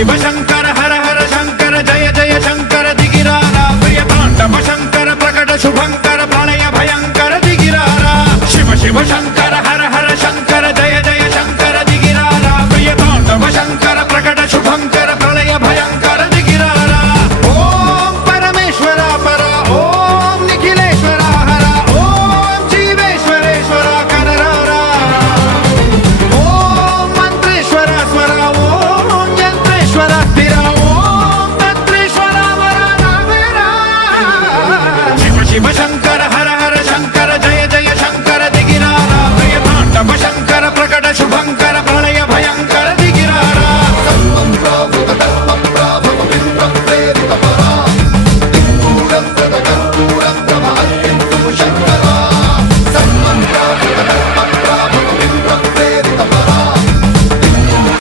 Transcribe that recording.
शिव शंकर हर हर शंकर जय जय शंकर दिगिरारा प्रिय तांडव शंकर प्रकट शुभंकर प्रलय भयंकर दिगिरारा शिव शिव शंकर